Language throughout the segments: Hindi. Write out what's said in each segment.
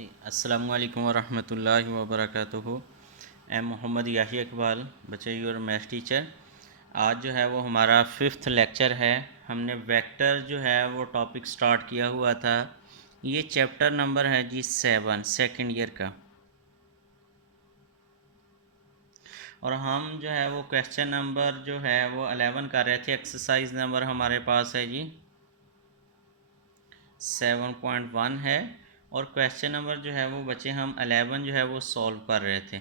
अस्सलामुअलैकुम वरहमतुल्लाहि वबरकातुहू। एम मोहम्मद याही इकबाल, बच्चे योर मैथ टीचर। आज जो है वो हमारा 5th लेक्चर है। हमने वेक्टर जो है वो टॉपिक स्टार्ट किया हुआ था। ये चैप्टर नंबर है जी 7 सेकेंड ईयर का। और हम जो है वो क्वेश्चन नंबर जो है वो 11 कर रहे थे। एक्सरसाइज नंबर हमारे पास है जी 7.1 है। और क्वेश्चन नंबर जो है वो बच्चे हम 11 जो है वो सॉल्व कर रहे थे।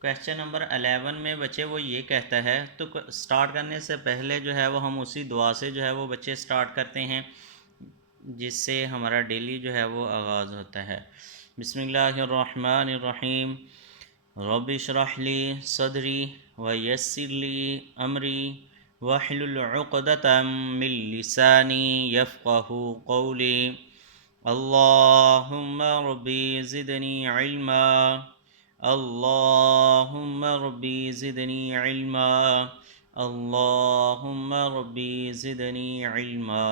क्वेश्चन नंबर 11 में बच्चे वो ये कहता है, तो स्टार्ट करने से पहले जो है वो हम उसी दुआ से जो है वो बच्चे स्टार्ट करते हैं जिससे हमारा डेली जो है वो आगाज़ होता है। बिस्मिल्लाहिर्रहमानिर्रहीम। रब्बि इश्रह ली सदरी व यस्सिर ली अमरी वहलुल उक़दतम मिन लिसानी यफ़क़हू क़ौली। अल्लाहुम्मा रब्बी ज़िदनी इल्मा, अल्लाहुम्मा रब्बी ज़िदनी इल्मा, अल्लाहुम्मा रब्बी ज़िदनी इल्मा।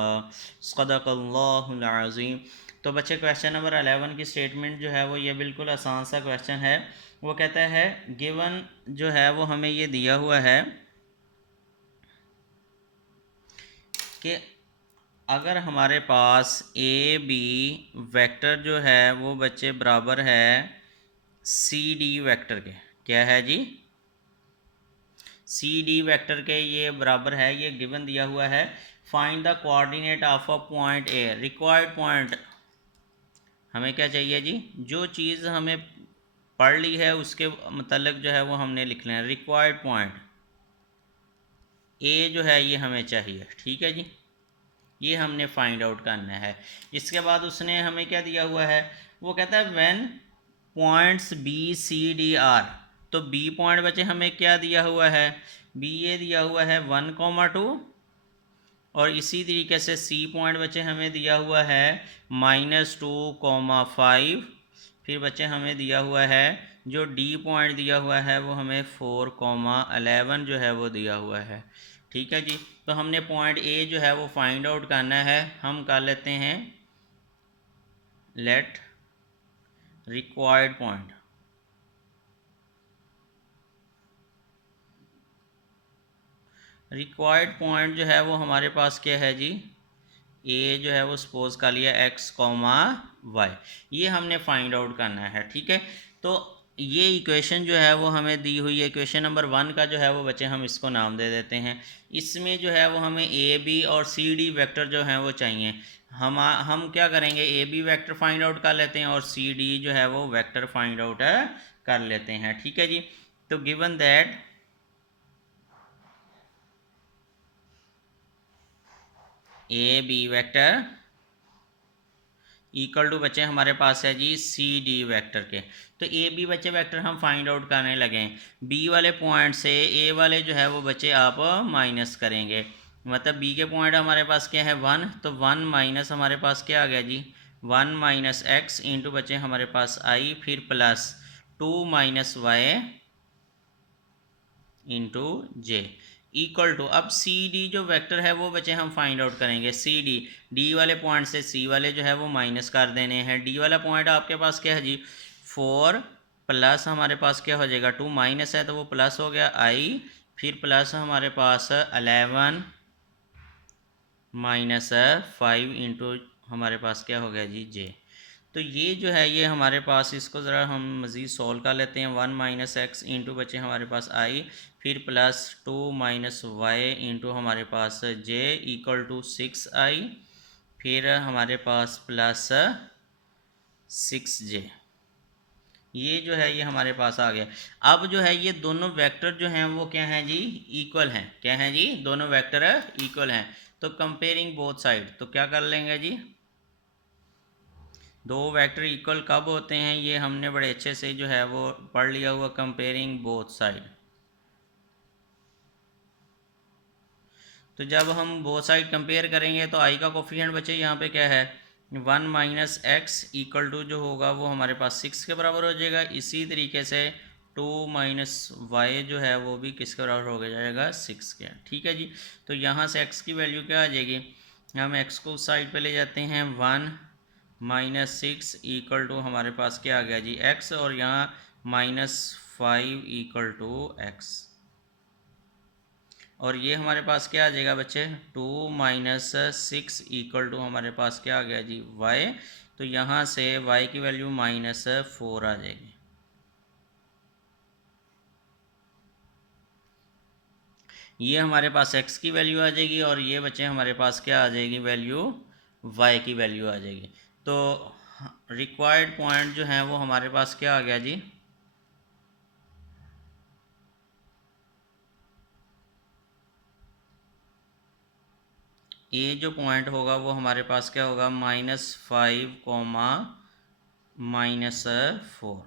सदक़ल्लाहुल अज़ीम। तो बच्चे क्वेश्चन नंबर 11 की स्टेटमेंट जो है वो ये बिल्कुल आसान सा क्वेश्चन है। वो कहता है गिवन जो है वो हमें ये दिया हुआ है कि अगर हमारे पास ए बी वेक्टर जो है वो बच्चे बराबर है सी डी वेक्टर के। क्या है जी? सी डी वेक्टर के ये बराबर है, ये गिवन दिया हुआ है। Find the coordinate of a point A. Required point हमें क्या चाहिए जी? जो चीज़ हमें पढ़ ली है उसके मतलब जो है वो हमने लिख लेना। रिक्वायर्ड पॉइंट ए जो है ये हमें चाहिए, ठीक है जी। ये हमने फाइंड आउट करना है। इसके बाद उसने हमें क्या दिया हुआ है? वो कहता है when points B C D are. तो बी पॉइंट बच्चे हमें क्या दिया हुआ है? बी ये दिया हुआ है 1,2। और इसी तरीके से सी पॉइंट बच्चे हमें दिया हुआ है -2,5। फिर बच्चे हमें दिया हुआ है जो डी पॉइंट दिया हुआ है वो हमें 4,11 जो है वो दिया हुआ है, ठीक है जी। तो हमने पॉइंट ए जो है वो फाइंड आउट करना है। हम कर लेते हैं late required point. Required point जो है वो हमारे पास क्या है जी? ए जो है वो सपोज कर लिया x, y। ये हमने फाइंड आउट करना है, ठीक है। तो ये इक्वेशन जो है वो हमें दी हुई है। इक्वेशन नंबर 1 का जो है वो बच्चे हम इसको नाम दे देते हैं। इसमें जो है वो हमें ए बी और सी डी वेक्टर जो हैं वो चाहिए। हम क्या करेंगे? A B vector find out कर लेते हैं और सी डी जो है वो वेक्टर फाइंड आउट कर लेते हैं, ठीक है जी। तो given that A B vector equal to बच्चे हमारे पास है जी सी डी वेक्टर के। तो ए बी बच्चे वेक्टर हम फाइंड आउट करने लगे हैं। बी वाले पॉइंट से ए वाले जो है वो बच्चे आप माइनस करेंगे। मतलब बी के पॉइंट हमारे पास क्या है 1, तो 1 माइनस हमारे पास क्या आ गया जी? 1 माइनस एक्स इंटू बच्चे हमारे पास आई, फिर plus 2 minus Y into J equal to. अब सी डी जो वेक्टर है वो बच्चे हम फाइंड आउट करेंगे। सी डी, डी वाले पॉइंट से सी वाले जो है वो माइनस कर देने हैं। डी वाला पॉइंट आपके पास क्या है जी? 4 प्लस हमारे पास क्या हो जाएगा? 2 माइनस है तो वो प्लस हो गया आई, फिर प्लस हमारे पास 11 माइनस 5 इंटू हमारे पास क्या हो गया जी? जे। तो ये जो है ये हमारे पास, इसको ज़रा हम मज़ीद सॉल्व कर लेते हैं। 1 माइनस एक्स इंटू बचे हमारे पास आई, फिर प्लस 2 माइनस वाई इंटू हमारे पास जे इक्वल टू 6i, फिर हमारे पास प्लस 6j। ये जो है ये हमारे पास आ गया। अब जो है ये दोनों वेक्टर जो हैं वो क्या हैं जी? इक्वल हैं। क्या हैं जी? दोनों वेक्टर इक्वल हैं। तो कंपेयरिंग बोथ साइड, तो क्या कर लेंगे जी? दो वेक्टर इक्वल कब होते हैं? ये हमने बड़े अच्छे से जो है वो पढ़ लिया हुआ, कंपेयरिंग बोथ साइड। तो जब हम बोथ साइड कंपेयर करेंगे तो आई का कोफिशिएंट बच्चे यहाँ पे क्या है? 1 माइनस एक्स इक्वल टू जो होगा वो हमारे पास 6 के बराबर हो जाएगा। इसी तरीके से 2 माइनस वाई जो है वो भी किसके बराबर हो जाएगा? 6 के, ठीक है जी। तो यहाँ से एक्स की वैल्यू क्या आ जाएगी? हम एक्स को उस साइड पे ले जाते हैं 1 -6 इक्वल टू हमारे पास क्या आ गया जी x, और यहाँ -5 इक्वल टू x, और ये हमारे पास क्या आ जाएगा बच्चे 2 - 6 इक्वल टू हमारे पास क्या आ गया जी y। तो यहाँ से y की वैल्यू -4 आ जाएगी। ये हमारे पास x की वैल्यू आ जाएगी, और ये बच्चे हमारे पास क्या आ जाएगी वैल्यू y की वैल्यू आ जाएगी। तो रिक्वायर्ड पॉइंट जो है वो हमारे पास क्या आ गया जी, ये जो पॉइंट होगा वो हमारे पास क्या होगा -5, -4।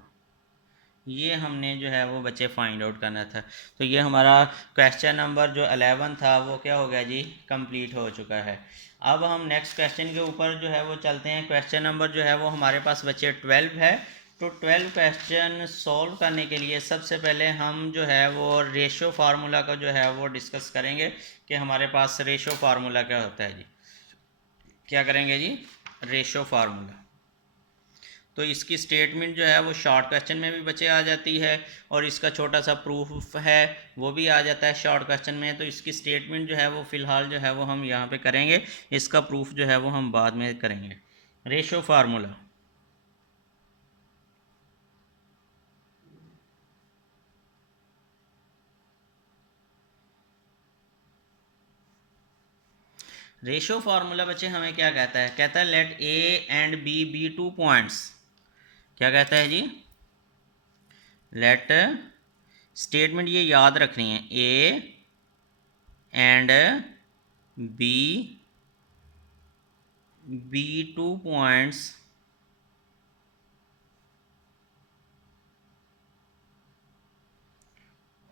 ये हमने जो है वो बच्चे फाइंड आउट करना था। तो ये हमारा क्वेश्चन नंबर जो 11 था वो क्या हो गया जी कंप्लीट हो चुका है। अब हम नेक्स्ट क्वेश्चन के ऊपर जो है वो चलते हैं। क्वेश्चन नंबर जो है वो हमारे पास बच्चे 12 है। तो 12 क्वेश्चन सॉल्व करने के लिए सबसे पहले हम जो है वो रेशो फार्मूला का जो है वो डिस्कस करेंगे कि हमारे पास रेशो फार्मूला क्या होता है जी। क्या करेंगे जी, रेशो फार्मूला। तो इसकी स्टेटमेंट जो है वो शॉर्ट क्वेश्चन में भी बच्चे आ जाती है, और इसका छोटा सा प्रूफ है वो भी आ जाता है शॉर्ट क्वेश्चन में। तो इसकी स्टेटमेंट जो है वो फ़िलहाल जो है वो हम यहाँ पे करेंगे, इसका प्रूफ जो है वो हम बाद में करेंगे। रेशो फार्मूला, रेशो फार्मूला बच्चे हमें क्या कहता है, कहता है let A and B be 2 points. क्या कहता है जी, लेट, स्टेटमेंट ये याद रखनी है, A and B be 2 points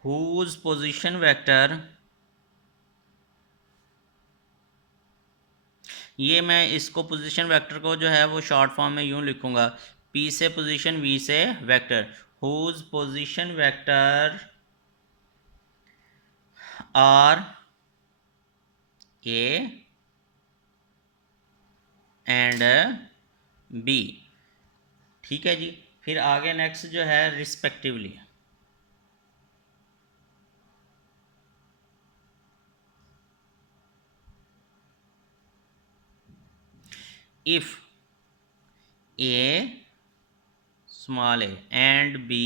whose position vector, ये मैं इसको पोजीशन वेक्टर को जो है वो शॉर्ट फॉर्म में यूं लिखूंगा, P से पोजीशन, V से vector, whose position vector are A and B। ठीक है जी। फिर आगे नेक्स्ट जो है respectively, if A small a and B,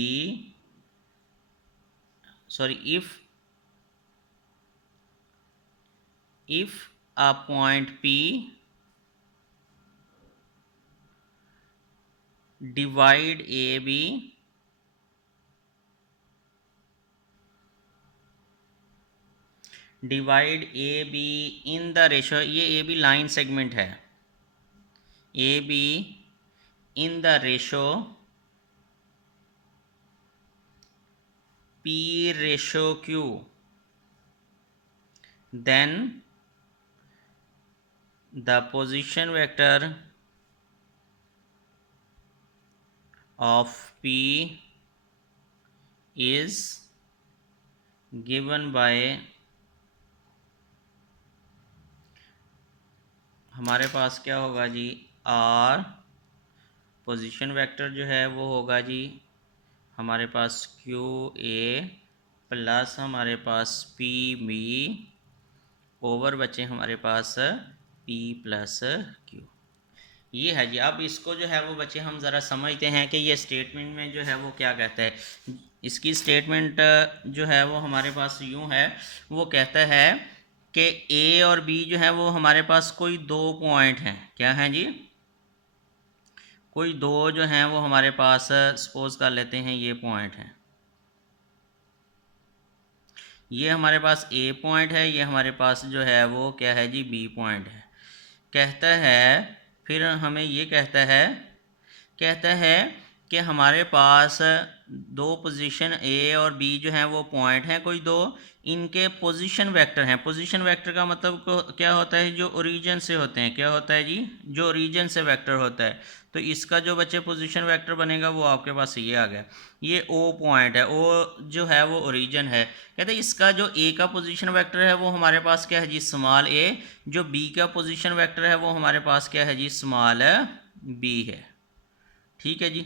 sorry, if a point P divide AB in the ratio, ये AB लाइन सेगमेंट है, AB in the ratio P ratio Q, then the position vector of P is given by, हमारे पास क्या होगा जी, R पोजीशन वेक्टर जो है वो होगा जी हमारे पास QA प्लस हमारे पास PB ओवर बचे हमारे पास P प्लस Q। ये है जी। अब इसको जो है वो बच्चे हम ज़रा समझते हैं कि ये स्टेटमेंट में जो है वो क्या कहता है। इसकी स्टेटमेंट जो है वो हमारे पास यूँ है, वो कहता है कि A और B जो है वो हमारे पास कोई दो पॉइंट हैं। क्या हैं जी, कोई दो जो हैं वो हमारे पास सपोज कर लेते हैं ये पॉइंट हैं, ये हमारे पास A पॉइंट है, ये हमारे पास जो है वो क्या है जी B पॉइंट है। कहता है, फिर हमें ये कहता है कि हमारे पास दो पोजीशन A और B जो हैं वो पॉइंट हैं कोई दो, इनके पोजीशन वेक्टर हैं। पोजीशन वेक्टर का मतलब क्या होता है, जो ओरिजिन से होते हैं। क्या होता है जी, जो ओरिजिन से वेक्टर होता है। तो इसका जो बच्चे पोजीशन वेक्टर बनेगा वो आपके पास ये आ गया, ये O पॉइंट है, O जो है वो ओरिजिन है। कहते हैं इसका जो A का पोजीशन वेक्टर है वो हमारे पास क्या है जी स्मॉल a, जो B का पोजीशन वेक्टर है वो हमारे पास क्या है जी स्मॉल बी है। ठीक है जी,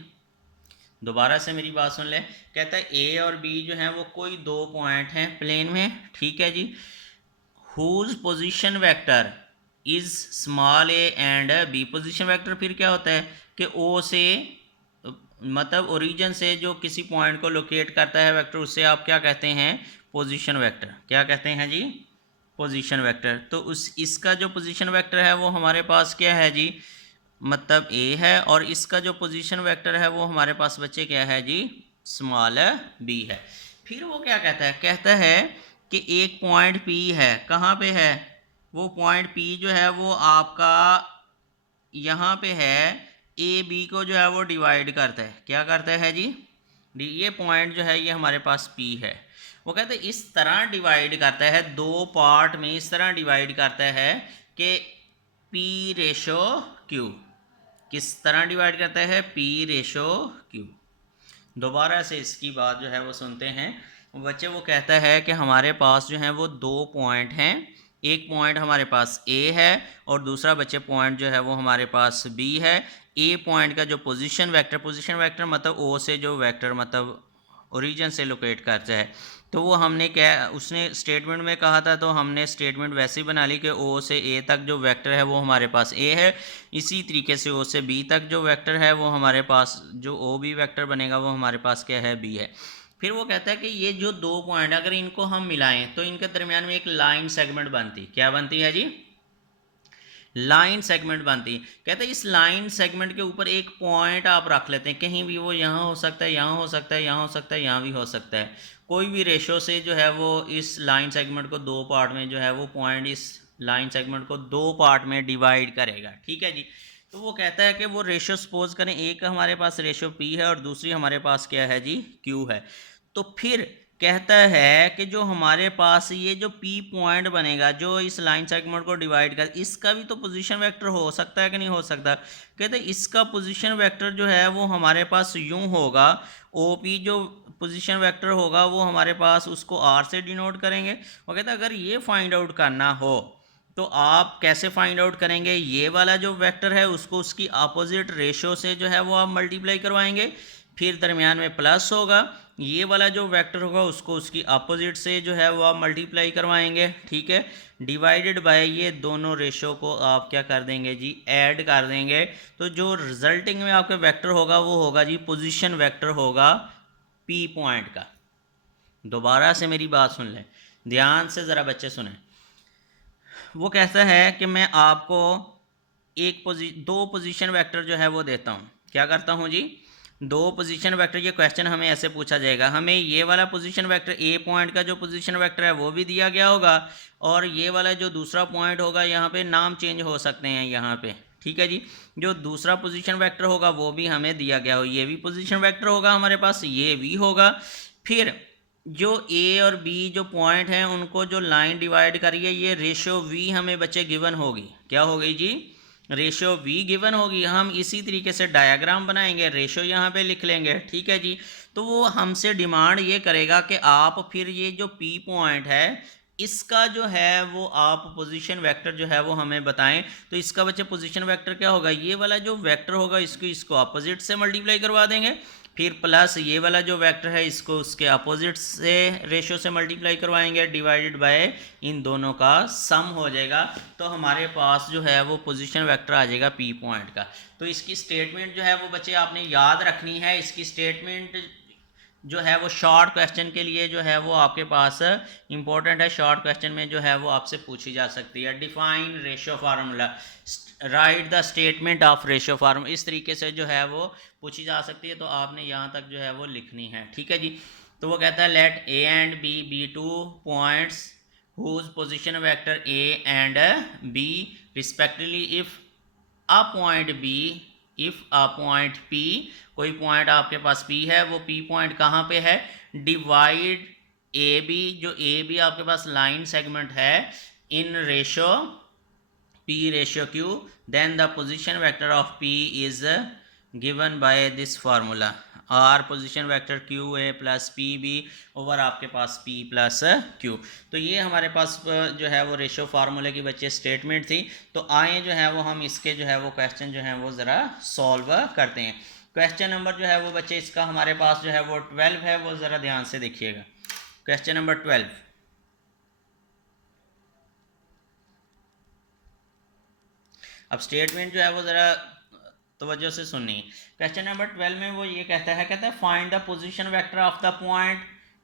दोबारा से मेरी बात सुन ले। कहता है ए और बी जो है वो कोई दो पॉइंट हैं प्लेन में, ठीक है जी, whose position vector is small A and B. Position vector फिर क्या होता है कि ओ से मतलब ओरिजिन से जो किसी पॉइंट को लोकेट करता है वेक्टर, उससे आप क्या कहते हैं, पोजीशन वेक्टर। क्या कहते हैं जी, पोजीशन वेक्टर। तो उस इसका जो पोजीशन वेक्टर है वो हमारे पास क्या है जी, मतलब ए है, और इसका जो पोजीशन वेक्टर है वो हमारे पास बच्चे क्या है जी, स्मॉल बी है। फिर वो क्या कहता है कि एक पॉइंट पी है, कहाँ पे है, वो पॉइंट पी जो है वो आपका यहाँ पे है, ए बी को जो है वो डिवाइड करता है। क्या करता है जी, ये पॉइंट जो है ये हमारे पास पी है। वो कहते हैं इस तरह डिवाइड करता है, दो पार्ट में इस तरह डिवाइड करता है कि पी रेशो क्यू। किस तरह डिवाइड करता है, पी रेशो क्यू। दोबारा से इसकी बात जो है वो सुनते हैं बच्चे। वो कहता है कि हमारे पास जो है वो दो पॉइंट हैं, एक पॉइंट हमारे पास ए है और दूसरा बच्चे पॉइंट जो है वो हमारे पास बी है। ए पॉइंट का जो पोजीशन वेक्टर मतलब ओ से जो वेक्टर मतलब ओरिजिन से लोकेट करता है, तो वो हमने क्या उसने स्टेटमेंट में कहा था, तो हमने स्टेटमेंट वैसे ही बना ली कि ओ से ए तक जो वेक्टर है वो हमारे पास ए है। इसी तरीके से ओ से बी तक जो वेक्टर है वो हमारे पास जो ओ बी वेक्टर बनेगा वो हमारे पास क्या है, बी है। फिर वो कहता है कि ये जो दो पॉइंट अगर इनको हम मिलाएं तो इनके दरमियान में एक लाइन सेगमेंट बनती। क्या बनती है जी, लाइन सेगमेंट बनती। कहते हैं इस लाइन सेगमेंट के ऊपर एक पॉइंट आप रख लेते हैं, कहीं भी, वो यहाँ हो सकता है, यहाँ हो सकता है, यहाँ हो सकता है, यहाँ भी हो सकता है। कोई भी रेशो से जो है वो इस लाइन सेगमेंट को दो पार्ट में जो है वो पॉइंट इस लाइन सेगमेंट को दो पार्ट में डिवाइड करेगा। ठीक है जी, तो वो कहता है कि वो रेशो सपोज करें एक हमारे पास रेशो पी है और दूसरी हमारे पास क्या है जी, क्यू है। तो फिर कहता है कि जो हमारे पास ये जो पी पॉइंट बनेगा जो इस लाइन सेगमेंट को डिवाइड कर, इसका भी तो पोजीशन वेक्टर हो सकता है कि नहीं हो सकता। कहते हैं इसका पोजीशन वेक्टर जो है वो हमारे पास यूं होगा, ओ पी जो पोजीशन वेक्टर होगा वो हमारे पास उसको आर से डिनोट करेंगे। वो कहता है अगर ये फाइंड आउट करना हो तो आप कैसे फाइंड आउट करेंगे, ये वाला जो वेक्टर है उसको उसकी अपोजिट रेशो से जो है वो आप मल्टीप्लाई करवाएंगे, फिर दरमियान में प्लस होगा, ये वाला जो वेक्टर होगा उसको उसकी अपोजिट से जो है वो आप मल्टीप्लाई करवाएंगे। ठीक है, डिवाइडेड बाय ये दोनों रेशो को आप क्या कर देंगे जी, ऐड कर देंगे। तो जो रिजल्टिंग में आपका वेक्टर होगा वो होगा जी पोजीशन वेक्टर होगा पी पॉइंट का। दोबारा से मेरी बात सुन लें, ध्यान से ज़रा बच्चे सुने। वो कहता है कि मैं आपको दो पोजीशन वेक्टर जो है वो देता हूँ। क्या करता हूँ जी, दो पोजीशन वेक्टर, ये क्वेश्चन हमें ऐसे पूछा जाएगा, हमें ये वाला पोजीशन वेक्टर ए पॉइंट का जो पोजीशन वेक्टर है वो भी दिया गया होगा, और ये वाला जो दूसरा पॉइंट होगा यहाँ पे नाम चेंज हो सकते हैं यहाँ पे। ठीक है जी, जो दूसरा पोजीशन वेक्टर होगा वो भी हमें दिया गया हो, ये भी पोजीशन वेक्टर होगा हमारे पास, ये भी होगा। फिर जो ए और बी जो पॉइंट हैं उनको जो लाइन डिवाइड करिए, ये रेशो वी हमें बच्चे गिवन होगी। क्या होगी जी, रेशो वी गिवन होगी। हम इसी तरीके से डायग्राम बनाएंगे, रेशो यहाँ पे लिख लेंगे। ठीक है जी, तो वो हमसे डिमांड ये करेगा कि आप फिर ये जो पी पॉइंट है इसका जो है वो आप पोजीशन वेक्टर जो है वो हमें बताएं। तो इसका बच्चे पोजीशन वेक्टर क्या होगा, ये वाला जो वेक्टर होगा इसको अपोजिट से मल्टीप्लाई करवा देंगे, फिर प्लस ये वाला जो वेक्टर है इसको उसके अपोजिट से रेशो से मल्टीप्लाई करवाएंगे, डिवाइडेड बाय इन दोनों का सम हो जाएगा। तो हमारे पास जो है वो पोजीशन वेक्टर आ जाएगा पी पॉइंट का। तो इसकी स्टेटमेंट जो है वो बच्चे आपने याद रखनी है। इसकी स्टेटमेंट जो है वो शॉर्ट क्वेश्चन के लिए जो है वो आपके पास इंपॉर्टेंट है, शॉर्ट क्वेश्चन में जो है वो आपसे पूछी जा सकती है। Define ratio formula, right the statement of ratio formula, इस तरीके से जो है वो पूछी जा सकती है। तो आपने यहाँ तक जो है वो लिखनी है। ठीक है जी, तो वो कहता है let A and B be two points whose position vector A and B respectively if a point B, if a point P, कोई पॉइंट आपके पास पी है, वो पी पॉइंट कहाँ पे है, डिवाइड ए बी, जो ए बी आपके पास लाइन सेगमेंट है, in ratio P ratio Q, then the position vector of P is given by this formula. R position vector Q A plus P B over आपके पास पी प्लस क्यू। तो ये हमारे पास जो है वो रेशो फार्मूले की बच्चे स्टेटमेंट थी। तो आए जो है वो हम इसके जो है वो क्वेश्चन जो है वो ज़रा सॉल्व करते हैं। क्वेश्चन नंबर जो है वो बच्चे इसका हमारे पास जो है वो 12 है, वो ज़रा ध्यान से देखिएगा। Question number 12। अब स्टेटमेंट जो है वो ज़रा तवज्जो से सुननी। क्वेश्चन नंबर 12 में वो ये कहता है find the position vector of the point.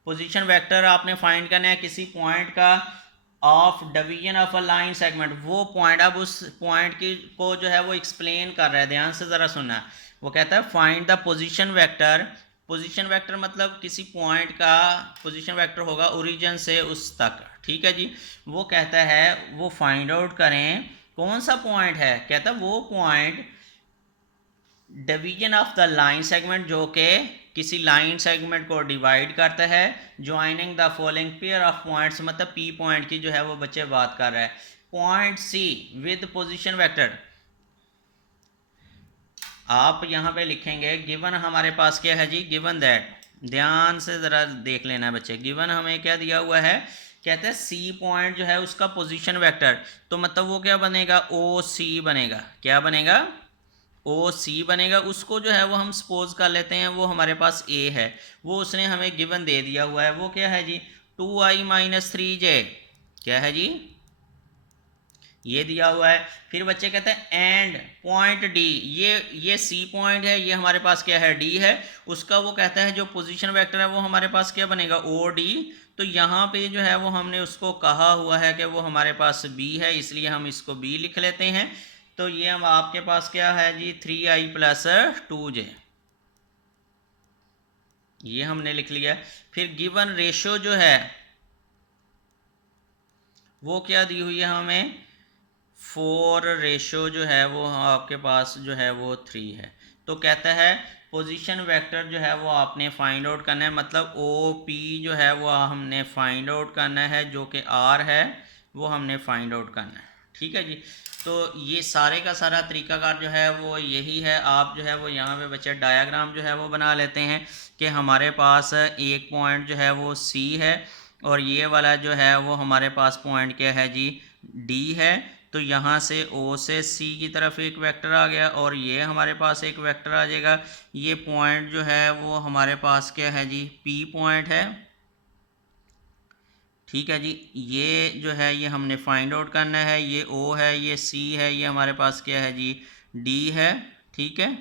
Position vector आपने फाइंड करना है किसी पॉइंट का of division of a line segment. वो पॉइंट, अब उस पॉइंट की को जो है वो एक्सप्लेन कर रहा है, ध्यान से ज़रा सुनना। वो कहता है find the position vector. Position vector मतलब किसी पॉइंट का पोजीशन वेक्टर होगा ओरिजिन से उस तक, ठीक है जी। वो कहता है वो फाइंड आउट करें कौन सा पॉइंट है। कहता है वो point division of the line segment जो कि किसी लाइन सेगमेंट को डिवाइड करता है, joining the following pair of points, मतलब पी पॉइंट की जो है वो बच्चे बात कर रहा है। Point C with position vector, आप यहाँ पे लिखेंगे गिवन हमारे पास क्या है जी, गिवन दैट, ध्यान से ज़रा देख लेना है बच्चे। गिवन हमें क्या दिया हुआ है, कहते हैं सी पॉइंट जो है उसका पोजीशन वेक्टर, तो मतलब वो क्या बनेगा, ओ सी बनेगा। क्या बनेगा, ओ सी बनेगा। उसको जो है वो हम सपोज कर लेते हैं वो हमारे पास ए है, वो उसने हमें गिवन दे दिया हुआ है। वो क्या है जी, 2i-3j, क्या है जी, ये दिया हुआ है। फिर बच्चे कहते हैं एंड पॉइंट डी, ये सी पॉइंट है, ये हमारे पास क्या है, डी है। उसका वो कहता है जो पोजीशन वेक्टर है वो हमारे पास क्या बनेगा, ओ डी। तो यहाँ पे जो है वो हमने उसको कहा हुआ है कि वो हमारे पास बी है, इसलिए हम इसको बी लिख लेते हैं। तो ये हम आपके पास क्या है जी, 3i+2j, ये हमने लिख लिया। फिर गिवन रेशो जो है वो क्या दी हुई है हमें, 4 जो है वो आपके पास जो है वो 3 है। तो कहता है पोजीशन वेक्टर जो है वो आपने फाइंड आउट करना है, मतलब ओ पी जो है वो हमने फाइंड आउट करना है, जो कि आर है वो हमने फाइंड आउट करना है, ठीक है जी। तो ये सारे का सारा तरीकाकार जो है वो यही है। आप जो है वो यहाँ पे बच्चे डायग्राम जो है वो बना लेते हैं कि हमारे पास एक पॉइंट जो है वो सी है और ये वाला जो है वो हमारे पास पॉइंट क्या है जी, डी है। तो यहाँ से ओ से सी की तरफ एक वेक्टर आ गया और ये हमारे पास एक वेक्टर आ जाएगा। ये पॉइंट जो है वो हमारे पास क्या है जी, पी पॉइंट है, ठीक है जी। ये जो है ये हमने फाइंड आउट करना है, ये ओ है, ये सी है, ये हमारे पास क्या है जी, डी है, ठीक है।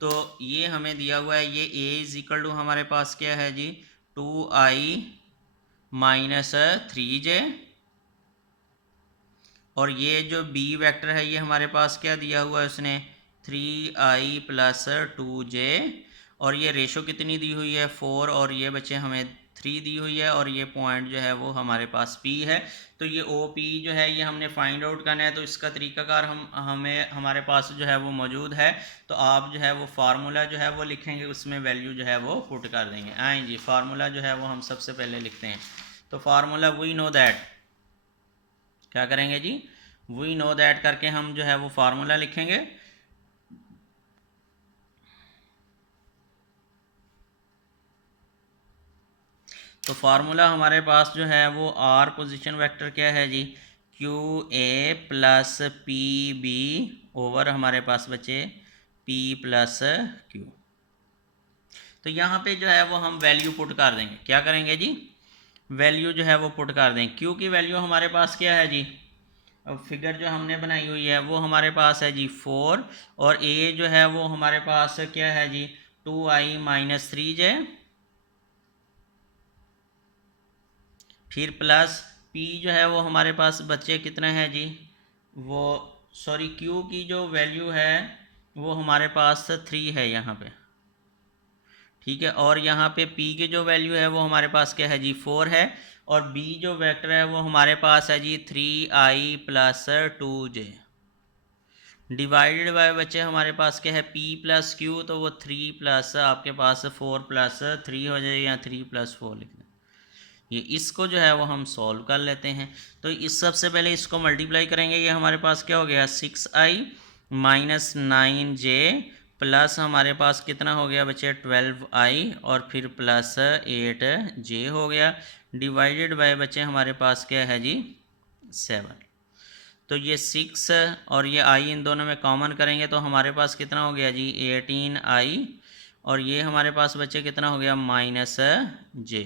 तो ये हमें दिया हुआ है, ये ए इज इक्वल टू हमारे पास क्या है जी, 2i-3j, और ये जो बी वेक्टर है ये हमारे पास क्या दिया हुआ है उसने, 3i+2j, और ये रेशो कितनी दी हुई है, 4, और ये बच्चे हमें 3 दी हुई है, और ये पॉइंट जो है वो हमारे पास P है। तो ये OP जो है ये हमने फाइंड आउट करना है। तो इसका तरीकाकार हमें हमारे पास जो है वो मौजूद है। तो आप जो है वो फार्मूला जो है वो लिखेंगे, उसमें वैल्यू जो है वो पुट कर देंगे। आए जी, फार्मूला जो है वो हम सबसे पहले लिखते हैं। तो फार्मूला वी नो दैट, क्या करेंगे जी, वी नो दैट करके हम जो है वो फार्मूला लिखेंगे। तो फार्मूला हमारे पास जो है वो आर पोजीशन वेक्टर क्या है जी, QA+PB ओवर हमारे पास बचे P+Q। तो यहाँ पे जो है वो हम वैल्यू पुट कर देंगे। क्या करेंगे जी, वैल्यू जो है वो पुट कर देंगे। Q की वैल्यू हमारे पास क्या है जी, अब फिगर जो हमने बनाई हुई है वो हमारे पास है जी 4, और A जो है वो हमारे पास क्या है जी, 2i-3j, फिर प्लस P जो है वो हमारे पास बच्चे कितना है जी, वो सॉरी Q की जो वैल्यू है वो हमारे पास 3 है यहाँ पे, ठीक है। और यहाँ पे P की जो वैल्यू है वो हमारे पास क्या है जी, 4 है, और B जो वेक्टर है वो हमारे पास है जी 3i+2j, डिवाइडेड बाय बच्चे हमारे पास क्या है P+Q, तो वो 3 प्लस आपके पास 4+3 हो जाएगा, या 3+4 लिख दें। ये इसको जो है वो हम सॉल्व कर लेते हैं। तो इस सबसे पहले इसको मल्टीप्लाई करेंगे, ये हमारे पास क्या हो गया, 6i-9j प्लस हमारे पास कितना हो गया बच्चे 12i और फिर प्लस 8j हो गया, डिवाइडेड बाय बच्चे हमारे पास क्या है जी 7। तो ये 6 और ये i इन दोनों में कॉमन करेंगे तो हमारे पास कितना हो गया जी 18i और ये हमारे पास बच्चे कितना हो गया -j,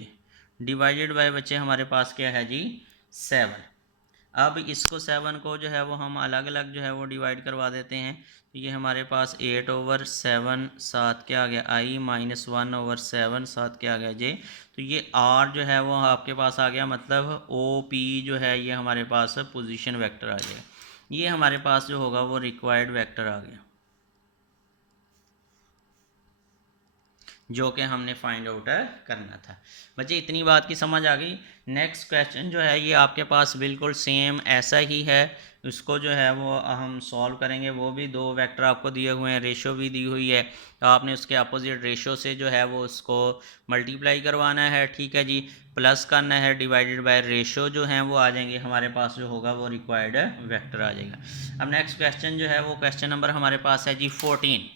डिवाइडेड बाय बच्चे हमारे पास क्या है जी 7। अब इसको 7 को जो है वो हम अलग अलग जो है वो डिवाइड करवा देते हैं, तो ये हमारे पास 8/7 साथ क्या आ गया i -1/7 साथ क्या आ गया j। तो ये r जो है वो आपके पास आ गया, मतलब OP जो है ये हमारे पास पोजीशन वेक्टर आ जाएगा। ये हमारे पास जो होगा वो रिक्वायर्ड वेक्टर आ गया जो कि हमने फाइंड आउट करना था। बच्चे इतनी बात की समझ आ गई। नेक्स्ट क्वेश्चन जो है ये आपके पास बिल्कुल सेम ऐसा ही है, उसको जो है वो हम सॉल्व करेंगे। वो भी दो वेक्टर आपको दिए हुए हैं, रेशो भी दी हुई है, तो आपने उसके अपोजिट रेशो से जो है वो उसको मल्टीप्लाई करवाना है, ठीक है जी, प्लस करना है, डिवाइडेड बाय रेशो जो है वो आ जाएंगे हमारे पास, जो होगा वो रिक्वायर्ड वेक्टर आ जाएगा। अब नेक्स्ट क्वेश्चन जो है वो क्वेश्चन नंबर हमारे पास है जी 14।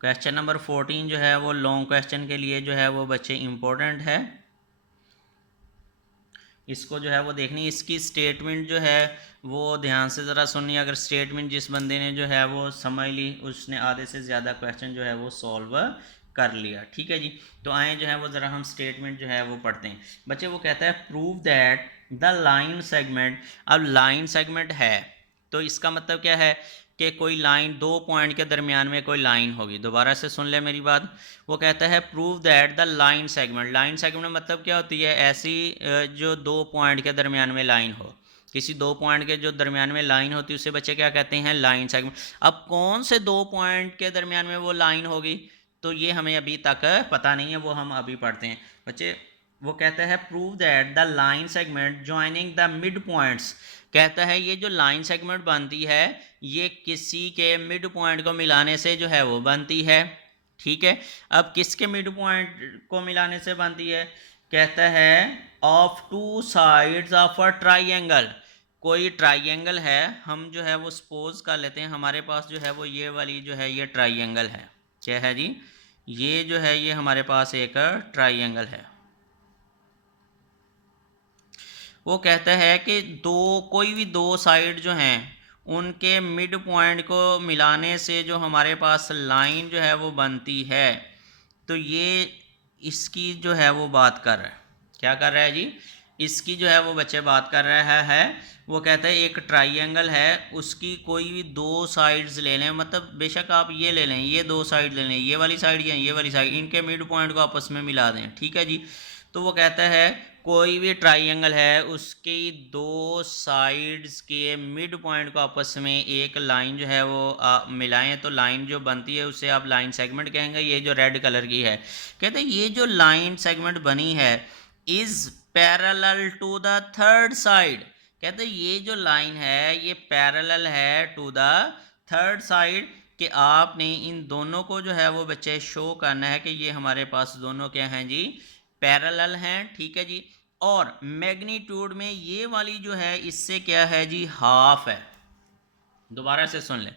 क्वेश्चन नंबर 14 जो है वो लॉन्ग क्वेश्चन के लिए जो है वो बच्चे इम्पोर्टेंट है, इसको जो है वो देखनी। इसकी स्टेटमेंट जो है वो ध्यान से ज़रा सुननी। अगर स्टेटमेंट जिस बंदे ने जो है वो समझ ली, उसने आधे से ज़्यादा क्वेश्चन जो है वो सॉल्व कर लिया, ठीक है जी। तो आए जो है वो ज़रा हम स्टेटमेंट जो है वो पढ़ते हैं। बच्चे वो कहता है prove that the line segment. अब लाइन सेगमेंट है तो इसका मतलब क्या है कि कोई लाइन दो पॉइंट के दरमियान में कोई लाइन होगी। दोबारा से सुन ले मेरी बात। वो कहता है prove that the line segment. Line segment मतलब क्या होती है, ऐसी जो दो पॉइंट के दरमियान में लाइन हो। किसी दो पॉइंट के जो दरमियान में लाइन होती है उसे बच्चे क्या कहते हैं, लाइन सेगमेंट। अब कौन से दो पॉइंट के दरमियान में वो लाइन होगी तो ये हमें अभी तक पता नहीं है, वो हम अभी पढ़ते हैं बच्चे। वो कहता है prove that the line segment joining the mid points. कहता है ये जो लाइन सेगमेंट बनती है ये किसी के मिड पॉइंट को मिलाने से जो है वो बनती है, ठीक है। अब किसके मिड पॉइंट को मिलाने से बनती है, कहता है of two sides of a triangle. कोई ट्राइंगल है, हम जो है वो सपोज कर लेते हैं हमारे पास जो है वो ये वाली जो है ये ट्राइंगल है। क्या है जी, ये जो है ये हमारे पास एक ट्राइंगल है। वो कहता है कि कोई भी दो साइड जो हैं उनके मिड पॉइंट को मिलाने से जो हमारे पास लाइन जो है वो बनती है, तो ये इसकी जो है वो बात कर रहा है। क्या कर रहा है जी, इसकी जो है वो बच्चे बात कर रहा है। वो कहता है एक ट्राइंगल है, उसकी कोई भी दो साइड्स ले लें, मतलब बेशक आप ये ले लें, ये दो साइड ले लें, ये वाली साइड या ये वाली साइड, इनके मिड पॉइंट को आपस में मिला दें, ठीक है जी। तो वो कहता है कोई भी ट्राइंगल है उसकी दो साइड्स के मिड पॉइंट को आपस में एक लाइन जो है वो मिलाएं तो लाइन जो बनती है उसे आप लाइन सेगमेंट कहेंगे। ये जो रेड कलर की है, कहते हैं ये जो लाइन सेगमेंट बनी है is parallel to the third side. कहते हैं ये जो लाइन है ये पैरेलल है टू द थर्ड साइड, कि आपने इन दोनों को जो है वो बच्चे शो करना है कि ये हमारे पास दोनों क्या हैं जी, पैरेलल हैं, ठीक है जी। और मैग्नीट्यूड में ये वाली जो है इससे क्या है जी, हाफ है। दोबारा से सुन ले।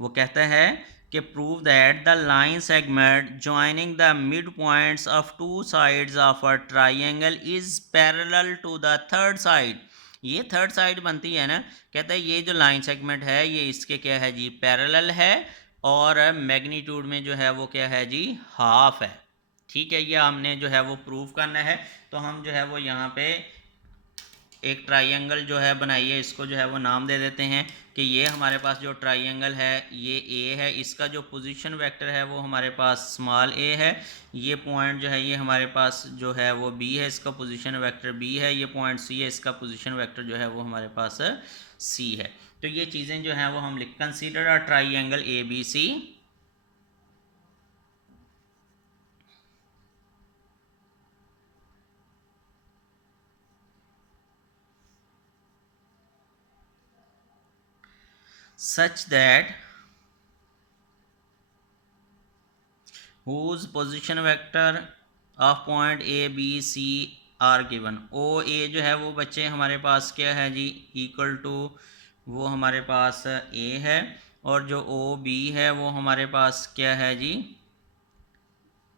वो कहता है कि prove that the line segment joining the midpoints of two sides of a triangle is parallel to the third side. ये थर्ड साइड बनती है ना, कहता है ये जो लाइन सेगमेंट है ये इसके क्या है जी, पैरेलल है, और मैग्नीट्यूड में जो है वो क्या है जी, हाफ है, ठीक है। ये हमने जो है वो प्रूव करना है। तो हम जो है वो यहाँ पे एक ट्राइंगल जो है बनाइए, इसको जो है वो नाम दे देते हैं कि ये हमारे पास जो ट्राइंगल है ये ए है, इसका जो पोजीशन वेक्टर है वो हमारे पास स्मॉल ए है। ये पॉइंट जो है ये हमारे पास जो है वो बी है, इसका पोजीशन वेक्टर बी है। ये पॉइंट सी है, इसका पोजीशन वेक्टर जो है वो हमारे पास सी है। तो ये चीज़ें जो हैं वो हम लिख consider a triangle A B C such that whose position vector of point a b c are given। o a जो है वो बच्चे हमारे पास क्या है जी, इक्वल टू वो हमारे पास a है, और जो ओ बी है वो हमारे पास क्या है जी,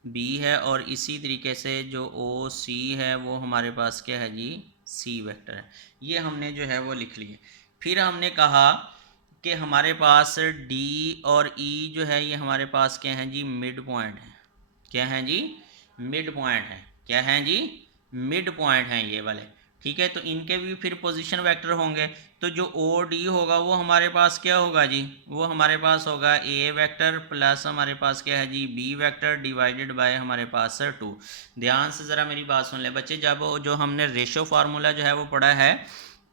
बी है, और इसी तरीके से जो ओ सी है वो हमारे पास क्या है जी, सी वेक्टर है। ये हमने जो है वो लिख लिए। फिर हमने कहा कि हमारे पास डी और ई जो है ये हमारे पास क्या है जी, मिड पॉइंट है। क्या है जी, मिड पॉइंट है। क्या है जी, मिड पॉइंट है ये वाले। ठीक है, तो इनके भी फिर पोजीशन वेक्टर होंगे। तो जो ओ डी होगा वो हमारे पास क्या होगा जी, वो हमारे पास होगा ए वेक्टर प्लस हमारे पास क्या है जी, बी वेक्टर डिवाइडेड बाय हमारे पास 2। ध्यान से ज़रा मेरी बात सुन ले बच्चे, जब जो हमने रेशो फार्मूला जो है वो पढ़ा है,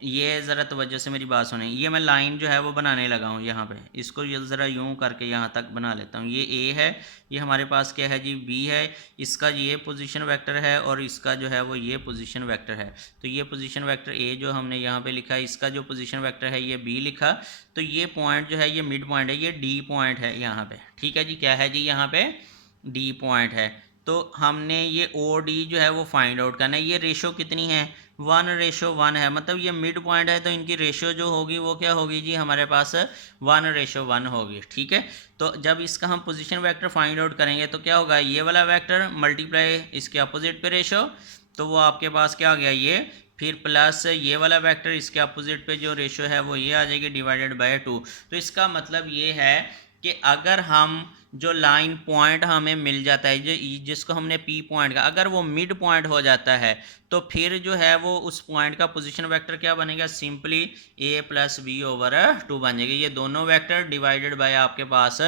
ये ज़रा तवज्जो से मेरी बात सुने। ये मैं लाइन जो है वो बनाने लगा हूँ यहाँ पे, इसको ये ज़रा यूँ करके यहाँ तक बना लेता हूँ। ये ए है, ये हमारे पास क्या है जी, बी है, इसका ये पोजीशन वेक्टर है और इसका जो है वो ये पोजीशन वेक्टर है। तो ये पोजीशन वेक्टर ए जो हमने यहाँ पे लिखा है, इसका जो पोजीशन वेक्टर है ये बी लिखा। तो ये पॉइंट जो है ये मिड पॉइंट है, ये डी पॉइंट है यहाँ पे। ठीक है जी, क्या है जी, यहाँ पे डी पॉइंट है। तो हमने ये ओ डी जो है वो फाइंड आउट करना है। ये रेशो कितनी है, 1:1 है, मतलब ये मिड पॉइंट है, तो इनकी रेशो जो होगी वो क्या होगी जी, हमारे पास 1:1 होगी। ठीक है, तो जब इसका हम पोजीशन वेक्टर फाइंड आउट करेंगे तो क्या होगा, ये वाला वेक्टर मल्टीप्लाई इसके अपोजिट पे रेशो, तो वो आपके पास क्या आ गया ये, फिर प्लस ये वाला वेक्टर इसके अपोजिट पे जो रेशो है वो ये आ जाएगी डिवाइडेड बाय 2। तो इसका मतलब ये है कि अगर हम जो लाइन पॉइंट हमें मिल जाता है, जो जिसको हमने पी पॉइंट का, अगर वो मिड पॉइंट हो जाता है तो फिर जो है वो उस पॉइंट का पोजीशन वेक्टर क्या बनेगा, सिंपली ए प्लस बी ओवर 2 बन जाएगा। ये दोनों वेक्टर डिवाइडेड बाय आपके पास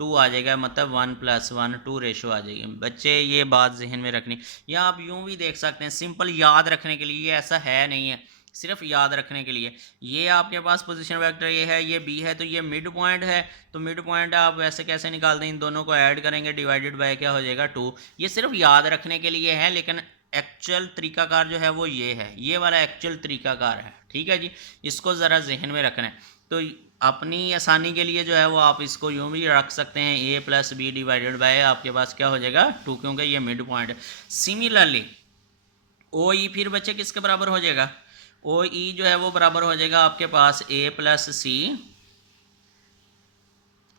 2 आ जाएगा, मतलब 1+1 2 रेशो आ जाएगी। बच्चे ये बात जहन में रखनी, या आप यूँ भी देख सकते हैं, सिंपल याद रखने के लिए, ऐसा है नहीं है, सिर्फ याद रखने के लिए। ये आपके पास पोजीशन वेक्टर ये है, ये बी है, तो ये मिड पॉइंट है, तो मिड पॉइंट आप वैसे कैसे निकाल दें, इन दोनों को ऐड करेंगे डिवाइडेड बाय क्या हो जाएगा 2। ये सिर्फ याद रखने के लिए है, लेकिन एक्चुअल तरीकाकार जो है वो ये है, ये वाला एक्चुअल तरीकाकार है। ठीक है जी, इसको ज़रा जहन में रखना है। तो अपनी आसानी के लिए जो है वो आप इसको यूँ भी रख सकते हैं, ए प्लस बी डिवाइडेड बाय आपके पास क्या हो जाएगा 2, क्योंकि ये मिड पॉइंट है। सिमिलरली ओ ई फिर बच्चे किसके बराबर हो जाएगा, ओ ई जो है वो बराबर हो जाएगा आपके पास ए प्लस सी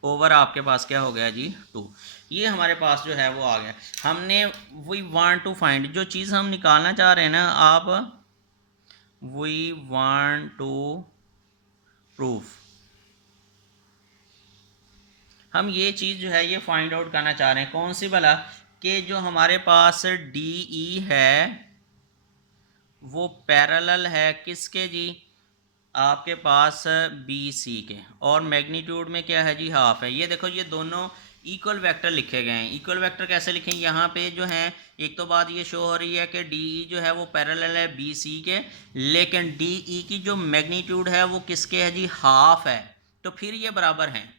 ओवर आपके पास क्या हो गया जी 2। ये हमारे पास जो है वो आ गया। हमने वी वांट टू फाइंड, जो चीज़ हम निकालना चाह रहे हैं ना आप, वी वांट टू प्रूफ, हम ये चीज़ जो है ये फाइंड आउट करना चाह रहे हैं, कौन सी भला, कि जो हमारे पास डी ई है वो पैरेलल है किसके जी, आपके पास बी सी के, और मैग्नीट्यूड में क्या है जी, हाफ है। ये देखो ये दोनों इक्वल वेक्टर लिखे गए हैं। इक्वल वेक्टर कैसे लिखें, यहाँ पे जो है एक तो बात ये शो हो रही है कि डी ई जो है वो पैरेलल है बी सी के, लेकिन डी ई की जो मैग्नीट्यूड है वो किसके है जी, हाफ है। तो फिर ये बराबर हैं।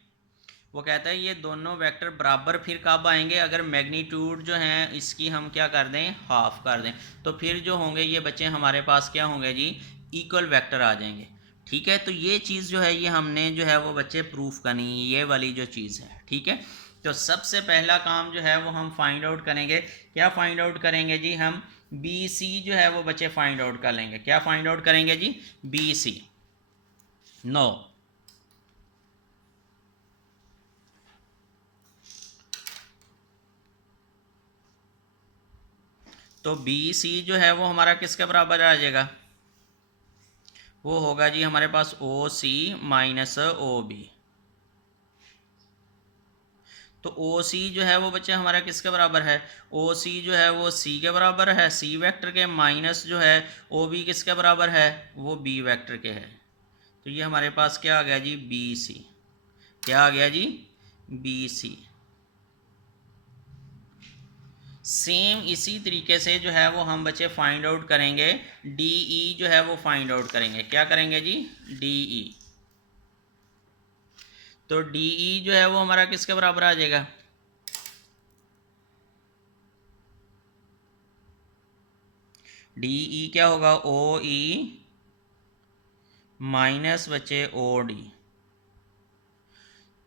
वो कहता है ये दोनों वेक्टर बराबर फिर कब आएंगे, अगर मैग्नीट्यूड जो है इसकी हम क्या कर दें, हाफ कर दें, तो फिर जो होंगे ये बच्चे हमारे पास क्या होंगे जी, इक्वल वेक्टर आ जाएंगे। ठीक है, तो ये चीज़ जो है ये हमने जो है वो बच्चे प्रूफ करनी है, ये वाली जो चीज़ है। ठीक है, तो सबसे पहला काम जो है वो हम फाइंड आउट करेंगे, क्या फाइंड आउट करेंगे जी, हम बी सी जो है वो बच्चे फाइंड आउट कर लेंगे। क्या फाइंड आउट करेंगे जी, बी सी। नो, तो बी सी जो है वो हमारा किसके बराबर आ जाएगा, वो होगा जी हमारे पास ओ सी माइनस ओ बी। तो ओ सी जो है वो बच्चे हमारा किसके बराबर है, ओ सी जो है वो सी के बराबर है, सी वेक्टर के, माइनस जो है ओ बी किसके बराबर है, वो बी वेक्टर के है। तो ये हमारे पास क्या आ गया जी, बी सी। क्या आ गया जी, बी सी। सेम इसी तरीके से जो है वो हम बच्चे फाइंड आउट करेंगे, डी ई जो है वो फाइंड आउट करेंगे। क्या करेंगे जी, डी ई। तो डी ई जो है वो हमारा किसके बराबर आ जाएगा, डी ई क्या होगा, ओ ई माइनस बच्चे ओ डी।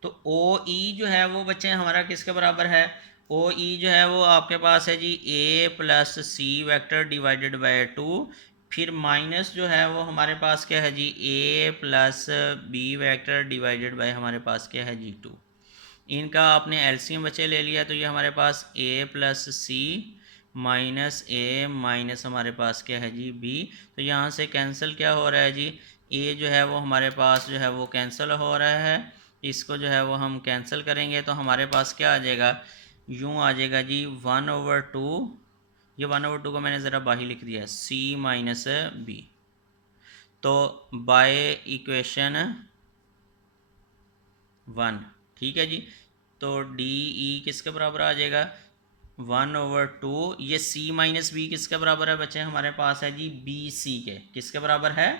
तो ओ ई जो है वो बच्चे हमारा किसके बराबर है, ओ ई जो है वो आपके पास है जी A plus C vector divided by 2, फिर माइनस जो है वो हमारे पास क्या है जी, A plus B vector divided by हमारे पास क्या है जी 2। इनका आपने एलसीएम बच्चे ले लिया तो ये हमारे पास ए प्लस सी माइनस ए माइनस हमारे पास क्या है जी बी। तो यहाँ से कैंसिल क्या हो रहा है जी, ए जो है वो हमारे पास जो है वो कैंसिल हो रहा है, इसको जो है वो हम कैंसिल करेंगे तो हमारे पास क्या आ जाएगा, यूँ आ जाएगा जी 1/2। ये 1/2 को मैंने ज़रा बाहर लिख दिया, सी माइनस बी। तो बाय इक्वेशन 1, ठीक है जी। तो डी ई किसके बराबर आ जाएगा, 1/2। ये सी माइनस बी किसके बराबर है बच्चे, हमारे पास है जी बी सी के। किसके बराबर है,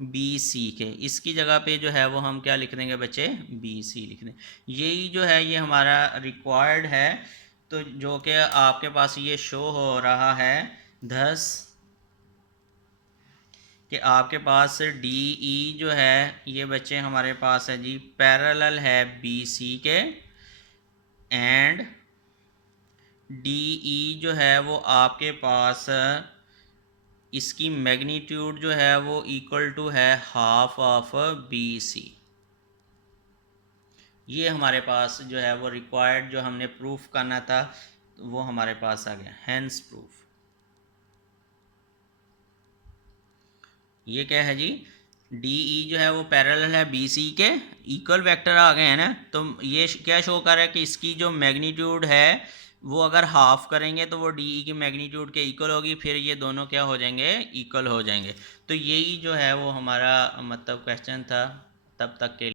बी सी के। इसकी जगह पे जो है वो हम क्या लिख देंगे बच्चे, बी सी लिख दें। यही जो है ये हमारा रिक्वायर्ड है, तो जो कि आपके पास ये शो हो रहा है 10 कि आपके पास डी ई जो है ये बच्चे हमारे पास है जी पैरेलल है बी सी के, एंड डी ई जो है वो आपके पास इसकी मैग्नीट्यूड जो है वो इक्वल टू है हाफ ऑफ बी सी। ये हमारे पास जो है वो रिक्वायर्ड जो हमने प्रूफ करना था वो हमारे पास आ गया, हेंस प्रूफ। ये क्या है जी, डी ई जो है वो पैरेलल है बी सी के, इक्वल वेक्टर आ गए हैं ना। तो ये क्या शो कर रहा है कि इसकी जो मैग्नीट्यूड है वो अगर हाफ करेंगे तो वो डी ई की मैग्नीट्यूड के इक्वल होगी, फिर ये दोनों क्या हो जाएंगे, इक्वल हो जाएंगे। तो यही जो है वो हमारा मतलब क्वेश्चन था तब तक के